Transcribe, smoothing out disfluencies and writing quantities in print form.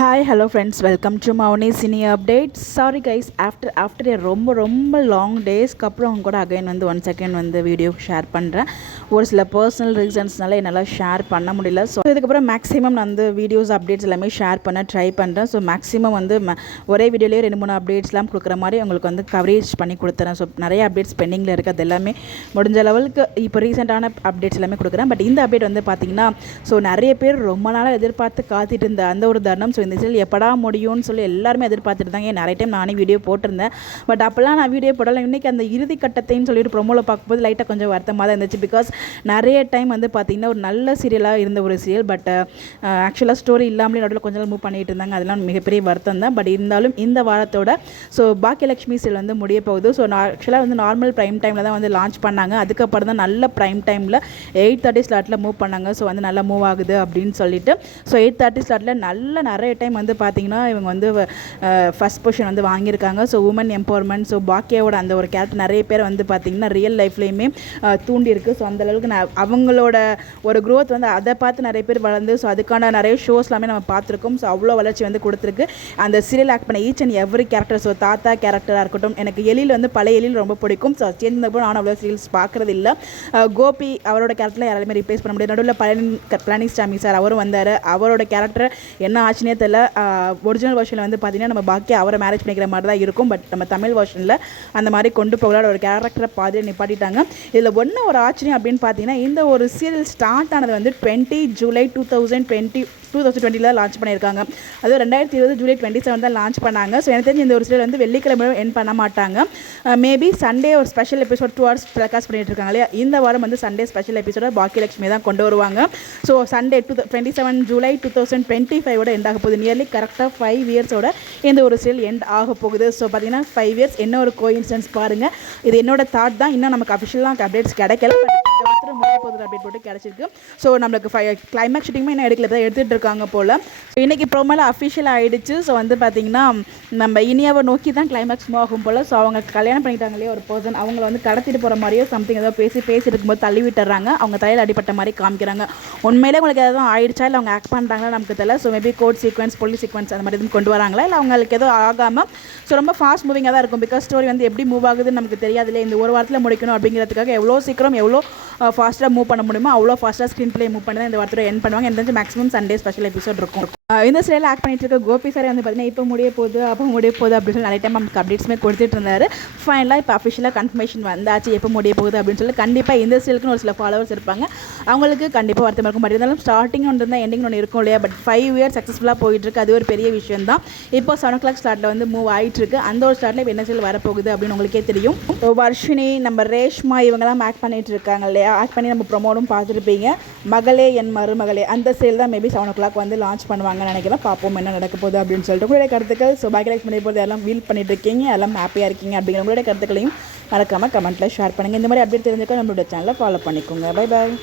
Hi, hello friends. Welcome to Mauni Cine Updates. Sorry guys, after a ரொம்ப long days அப்புறம் அவங்க கூட again வந்து ஒன் செகண்ட் வந்து வீடியோ ஷேர் பண்ணுறேன். ஒரு சில பர்சனல் ரீசன்ஸ்னால என்னால் ஷேர் பண்ண முடியல. ஸோ இதுக்கப்புறம் மேக்ஸிமம் நான் வந்து வீடியோஸ் அப்டேட்ஸ் எல்லாமே ஷேர் பண்ண ட்ரை பண்ணுறேன். ஸோ மேக்ஸிமம் வந்து ஒரே வீடியோலேயே 2-3 அப்டேட்ஸ்லாம் கொடுக்குற மாதிரி உங்களுக்கு வந்து கவரேஜ் பண்ணி கொடுத்துறேன். ஸோ நிறைய அப்டேட்ஸ் பெண்டிங்கில் இருக்குது. அது எல்லாமே முடிஞ்ச லெவலுக்கு இப்போ ரீசெண்டான அப்டேட்ஸ் எல்லாமே கொடுக்குறேன். பட் இந்த அப்டேட் வந்து பார்த்திங்கன்னா ஸோ நிறைய பேர் ரொம்ப நாளாக எதிர்பார்த்து காத்துட்டு இருந்த அந்த ஒரு தருணம். ஸோ இந்த சீரியல் எப்படா முடியும்னு சொல்லி எல்லாருமே எதிர்பார்த்துட்டு தாங்க. நிறைய டைம் நானே வீடியோ போட்டிருந்தேன். பட் அப்போல்லாம் நான் வீடியோ போடலாம். இன்றைக்கி அந்த இறுதி கட்டத்தைன்னு சொல்லிட்டு ப்ரொமோவில் பார்க்கும்போது லைட்டாக கொஞ்சம் வருத்தமாக தான் இருந்துச்சு. பிகாஸ் நிறைய டைம் வந்து பார்த்திங்கன்னா ஒரு நல்ல சீரியலாக இருந்த ஒரு சீரியல். பட் ஆக்சுவலாக ஸ்டோரி இல்லாமலே நடுவில் கொஞ்சம் மூவ் பண்ணிட்டு இருந்தாங்க. அதெல்லாம் மிகப்பெரிய வருத்தம் தான். பட் இருந்தாலும் இந்த வாரத்தோட ஸோ பாக்கியலட்சுமி சீரியல் வந்து முடிய போகுது. ஸோ ஆக்சுவலாக வந்து நார்மல் ப்ரைம் டைமில் தான் வந்து லான்ச் பண்ணாங்க. அதுக்கப்புறம் தான் நல்ல ப்ரைம் டைமில் 8:30 ஸ்லாட்டில் மூவ் பண்ணாங்க. ஸோ வந்து நல்லா மூவ் ஆகுது அப்படின்னு சொல்லிட்டு ஸோ 8:30 ஸ்லாட்டில் நிறைய டைம் வந்து பார்த்திங்கன்னா இவங்க வந்து ஃபஸ்ட் பொசிஷன் வந்து வாங்கியிருக்காங்க. So woman empowerment. ஸோ பாக்கியாவோட அந்த ஒரு கேரக்டர் நிறைய பேர் வந்து பார்த்திங்கன்னா ரியல் லைஃப்லேயுமே தூண்டியிருக்கு. ஸோ அந்தளவுக்கு அவங்களோட ஒரு க்ரோத் வந்து அதை பார்த்து நிறைய பேர் வளர்ந்து ஸோ அதுக்கான நிறைய ஷோஸ் எல்லாமே நம்ம பார்த்துருக்கோம். ஸோ அவ்வளோ வளர்ச்சி வந்து கொடுத்துருக்கு அந்த சீரியல் ஆக்ட் பண்ண each and every character. So தாத்தா கேரக்டராக இருக்கட்டும், எனக்கு எழில் வந்து பழைய எழில் ரொம்ப பிடிக்கும். ஸோ சேர்ந்தப்போ நான் அவ்வளோ சீரியல்ஸ் பார்க்குறது இல்லை. கோபி அவரோட கேரக்டரில் யாராலுமே ரிப்ளேஸ் பண்ண முடியாது. நடுவில் பழனிசாமி சார் அவரும் வந்தார். அவரோட கேரக்டர் என்ன ஆச்சுனே தெரியல. ஒரிஜினல் வெர்ஷனில் வந்து பார்த்திங்கன்னா நம்ம பாக்கியா அவரை மேரேஜ் பண்ணிக்கிற மாதிரி தான் இருக்கும். பட் நம்ம தமிழ் வெர்ஷனில் அந்த மாதிரி கொண்டு போகலாட ஒரு கேரக்டரை பாதியில் நிப்பாட்டிட்டாங்க. இதில் ஒன்று ஒரு ஆச்சரியம் அப்படின்னு பார்த்தீங்கன்னா இந்த ஒரு சீரியல் ஸ்டார்ட் ஆனது வந்து 20 ஜூலை 2020 லான்ச் பண்ணியிருக்காங்க. அது 2020 ஜூலை 27 தான் லான்ச் பண்ணாங்க. ஸோ எனக்கு தெரிஞ்சு இந்த ஒரு சீரியல் வந்து வெள்ளிக்கிழமை என் பண்ண மாட்டாங்க. மேபி சண்டே ஒரு ஸ்பெஷல் எபிசோட் 2 hours டெலிகாஸ்ட் பண்ணிட்டு இருக்காங்க இல்லையா. இந்த வாரம் வந்து சண்டே ஸ்பெஷல் எபிசோட பாக்கியலட்சுமி தான் கொண்டு வருவாங்க. ஸோ சண்டே 27 ஜூலை 2025 எண்ட் ஆக போகுது. நியர்லி கரெக்டாக 5 இயர்ஸோட இந்த ஒரு சீரியல் எண்ட் ஆக போகுது. ஸோ பார்த்தீங்கன்னா 5 இயர்ஸ் என்ன ஒரு கோஇன்சிடென்ஸ் பாருங்கள். இது என்னோட தாட் தான். இன்னும் நமக்கு அஃபிஷியலாக அப்டேட்ஸ் கிடைக்கல. அப்டேட் போட்டு கிடச்சிருக்கு. ஸோ நம்மளுக்கு கிளைமேக்ஸ் ஷூட்டிங்குமே என்ன எடுக்கல தான் எடுத்துகிட்டு இருக்காங்க போல். ஸோ இன்றைக்கி ப்ரோமோல அஃபிஷியல் ஆகிடுச்சு. ஸோ வந்து பார்த்திங்கன்னா நம்ம இனியாவை நோக்கி தான் கிளைமேக்ஸ் மூவ் ஆகும் போல். ஸோ அவங்க கல்யாணம் பண்ணிட்டாங்க இல்லையா ஒரு பர்சன், அவங்கள வந்து கடத்திட்டு போகிற மாதிரியோ சம்திங் ஏதோ பேசி இருக்கும்போது தள்ளி விட்டுறாங்க. அவங்க தலையில் அடிப்பட்ட மாதிரி காமிக்கிறாங்க. உண்மையிலே உங்களுக்கு எதாவது ஆயிடுச்சா இல்லை அவங்க ஆக்ட் பண்ணுறாங்களா நமக்கு தெரியல. So maybe court sequence police sequence அந்த மாதிரி எதுவும் கொண்டு வராங்களா இல்லை அவங்களுக்கு எதுவும் ஆகாமல் ஸோ ரொம்ப ஃபாஸ்ட் மூவிங்காக தான் இருக்கும். பிகாஸ் ஸ்டோரி வந்து எப்படி மூவ் ஆகுதுன்னு நமக்கு தெரியாது இல்லை. இந்த ஒரு வாரத்தில் முடிக்கணும் அப்படிங்கிறதுக்காக எவ்வளோ சீக்கிரம் எவ்வளோ ஃபாஸ்ட்டாக மூவ் பண்ண முடியுமோ அவ்வளோ ஃபாஸ்ட்டாக ஸ்க்ரீன் பிளே மூவ் பண்ணி தான் இந்த வாரத்தோட என் பண்ணுவாங்க. எனக்கு மேக்ஸிமம் சண்டே ஸ்பெஷல் எபிசோட் இருக்கும். இந்த சீரியல் ஆக்ட் பண்ணிட்டு இருக்க கோபி சார் வந்து பார்த்தீங்கன்னா இப்போ முடிய போகுது அப்படின்னு சொல்லி நிறைய டைம் நமக்கு அப்டேட்ஸுமே கொடுத்துட்டு இருந்தார். ஃபைனலாக இப்போ அஃபிஷியலாக கன்ஃபர்மேஷன் வந்தாச்சு எப்போ முடிய போகுது அப்படின்னு சொல்லி. கண்டிப்பாக இந்த சீரியலுக்குன்னு ஒரு சில ஃபாலோவர்ஸ் இருப்பாங்க. அவங்களுக்கு கண்டிப்பாக வருத்தம் இருக்கும். பட் இருந்தாலும் ஸ்டார்டிங் ஒன்று இருந்தால் எண்டிங் ஒன்று இருக்கும் இல்லையா. பட் 5 இயர்ஸ் சக்ஸஸ்ஃபுல்லாக போயிட்டுருக்கு. அது ஒரு பெரிய விஷயம் தான். இப்போ 7 o'clock ஸ்டார்ட்டில் வந்து மூவ் ஆகிட்டுருக்கு. அந்த ஒரு ஸ்டார்ட்டில் இப்போ என்ன சீரியல் வரப்போகுது அப்படின்னு உங்களுக்கே தெரியும். வர்ஷினி நம்ம ரேஷ்மா இவங்கெல்லாம் ஆக்ட் பண்ணிட்டு இருக்காங்க இல்லையா. ஆக்ட் பண்ணி நம்ம ப்ரொமோடும் பார்த்துருப்பீங்க. மகளே என் மருமகளே அந்த சீரியல் தான் மேபி 7 o'clock வந்து லான்ச் பண்ணுவாங்க நினைக்கலாம். பார்ப்போம் என்ன நடக்க போகுது அப்படின்னு சொல்லிட்டு. உங்களுடைய கருத்துக்கள் ஸோ பாக்கியலட்சுமி பண்ணி போது எல்லாம் ஃபீல் பண்ணிட்டு இருக்கீங்க, எல்லாம் ஹாப்பியாக இருக்கீங்க அப்படிங்கிற உங்களுடைய கருத்துக்களையும் மறக்காமல் கமெண்ட்டில் ஷேர் பண்ணுங்கள். இந்த மாதிரி அப்டேட் தெரிஞ்சுக்க நம்மளோட சேனலை ஃபாலோ பண்ணிக்கோங்க. Bye bye.